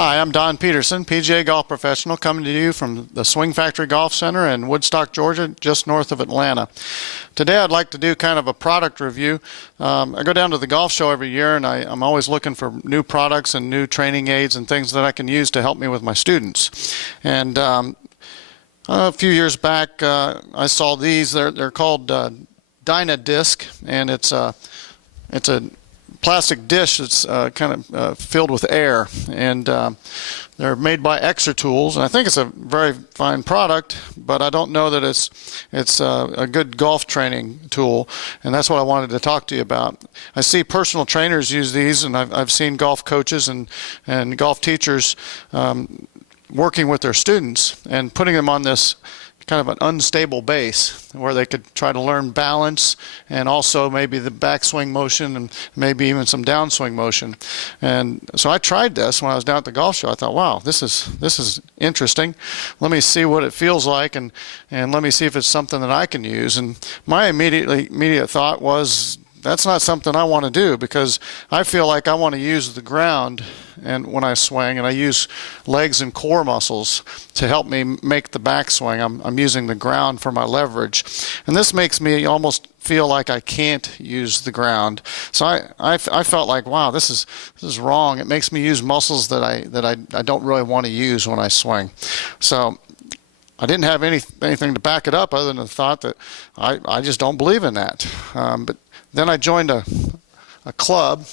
Hi, I'm Don Peterson, PGA golf professional, coming to you from the Swing Factory Golf Center in Woodstock, Georgia, just north of Atlanta. Today I'd like to do kind of a product review. I go down to the golf show every year, and I'm always looking for new products and new training aids and things that I can use to help me with my students. And a few years back, I saw these. They're called DYNA-DISC, and it's a plastic dish that's kind of filled with air, and they're made by Exertools, and I think it's a very fine product, but I don't know that it's a good golf training tool, and that's what I wanted to talk to you about. I see personal trainers use these, and I've seen golf coaches and golf teachers working with their students and putting them on this kind of an unstable base where they could try to learn balance and also maybe the backswing motion and maybe even some downswing motion. And so I tried this when I was down at the golf show. I thought, wow, this is interesting. Let me see what it feels like, and let me see if it's something that I can use. And my immediate thought was, that's not something I want to do, because I feel like I want to use the ground and when I swing, and I use legs and core muscles to help me make the backswing. I'm using the ground for my leverage, and this makes me almost feel like I can't use the ground. So I felt like, wow, this is wrong. It makes me use muscles that I don't really want to use when I swing. So I didn't have anything to back it up other than the thought that I just don't believe in that. But then I joined a club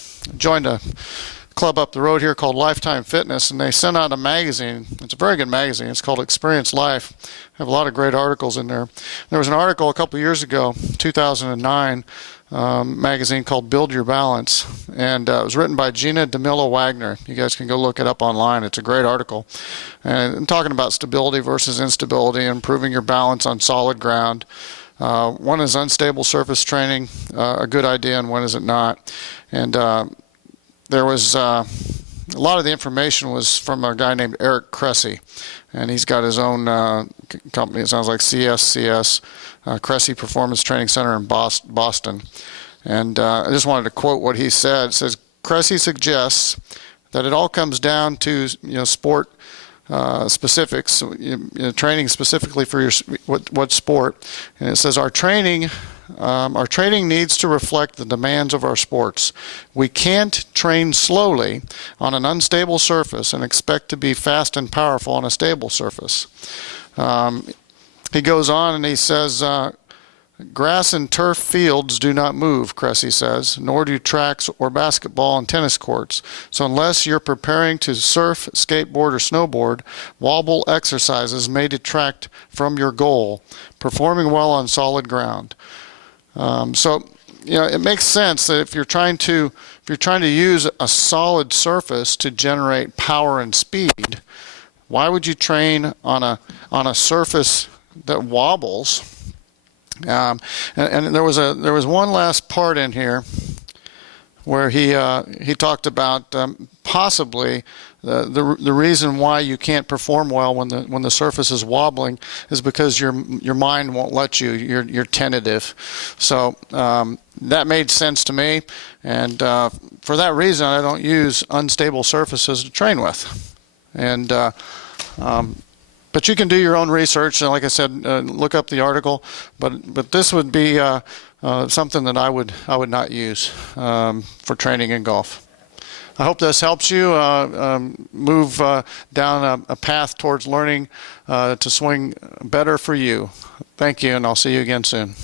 up the road here called Lifetime Fitness, and they sent out a magazine. It's a very good magazine. It's called Experience Life. I have a lot of great articles in there. There was an article a couple of years ago, 2009, magazine called Build Your Balance, and it was written by Gina DeMillo Wagner. You guys can go look it up online. It's a great article, and I'm talking about stability versus instability, improving your balance on solid ground. When is unstable surface training a good idea, and when is it not? And there was a lot of the information was from a guy named Eric Cressy, and he's got his own company. It sounds like CSCS, Cressy Performance Training Center in Boston. And I just wanted to quote what he said. It says, Cressy suggests that it all comes down to sport specifics, training specifically for your what sport. And it says our training needs to reflect the demands of our sports. We can't train slowly on an unstable surface and expect to be fast and powerful on a stable surface. He goes on and he says, grass and turf fields do not move, Cressy says, nor do tracks or basketball and tennis courts. So unless you're preparing to surf, skateboard, or snowboard, wobble exercises may detract from your goal, performing well on solid ground. So it makes sense that if you're trying to use a solid surface to generate power and speed, why would you train on a surface that wobbles? And there was one last part in here where he talked about possibly the reason why you can't perform well when the surface is wobbling is because your mind won't let you. You're tentative. So that made sense to me, and for that reason I don't use unstable surfaces to train with. And but you can do your own research, and like I said, look up the article. But this would be something that I would not use for training in golf. I hope this helps you move down a path towards learning to swing better for you. Thank you, and I'll see you again soon.